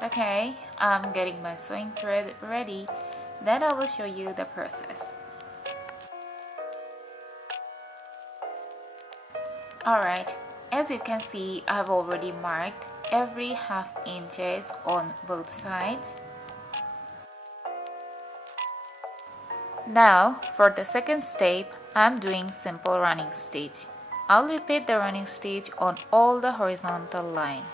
Okay, I'm getting my sewing thread ready. Then I will show you the process. Alright, as you can see, I've already marked every half inches on both sides. Now, for the second step, I'm doing simple running stitch. I'll repeat the running stitch on all the horizontal lines.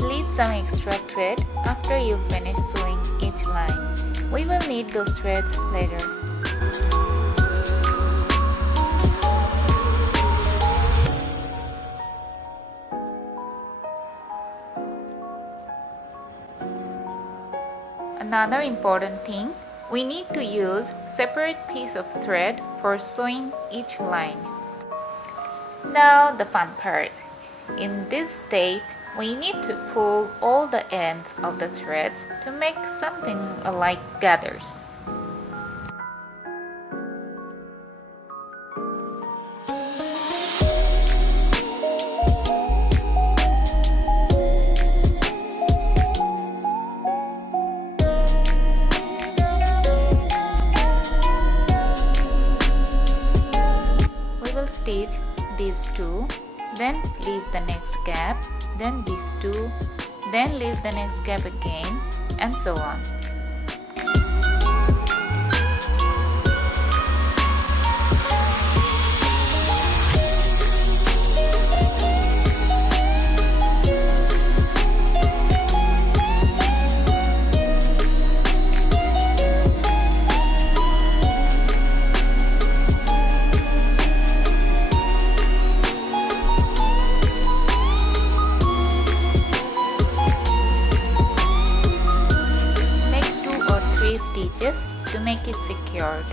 Leave some extra thread after you finish sewing each line. We will need those threads later. Another important thing, we need to use separate piece of thread for sewing each line. Now the fun part. In this step, we need to pull all the ends of the threads to make something like gathers. Stitch these two, then leave the next gap, then these two, then leave the next gap again, and so on. Stitches to make it secured.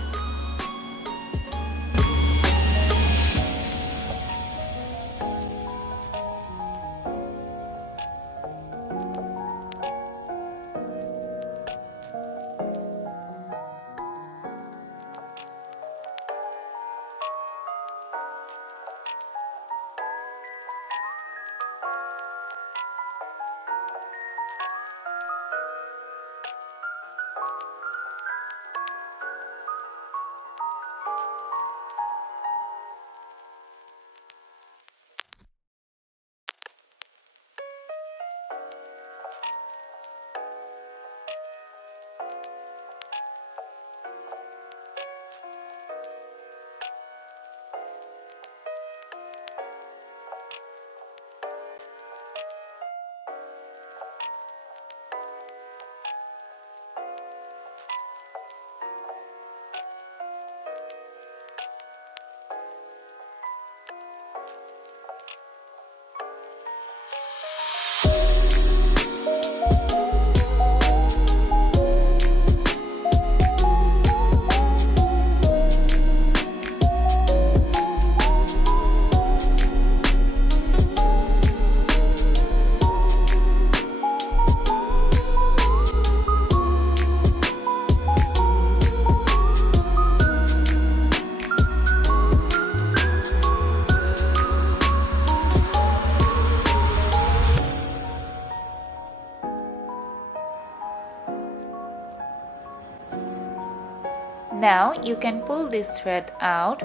Now you can pull this thread out,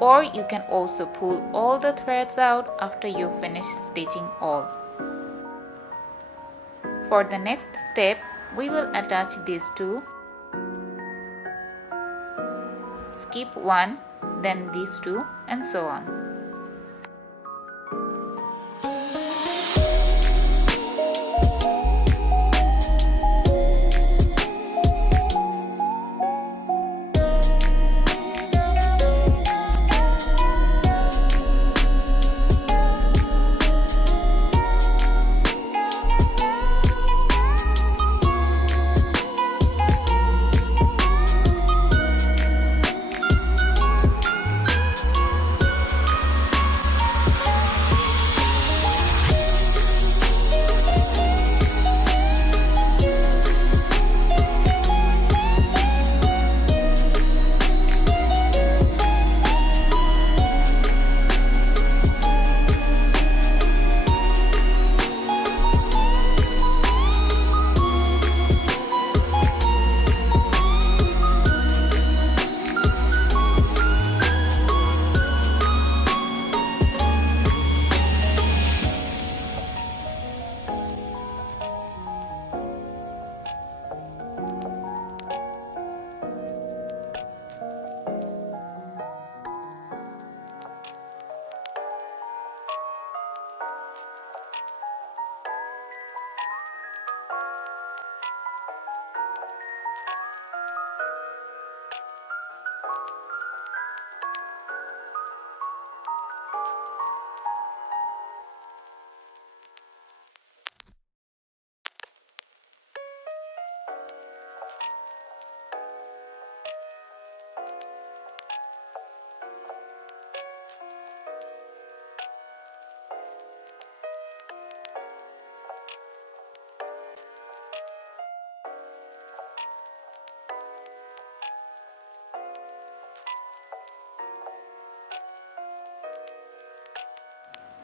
or you can also pull all the threads out after you finish stitching all. For the next step, we will attach these two. Skip one, then these two, and so on.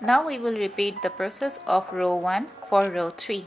Now we will repeat the process of row 1 for row 3.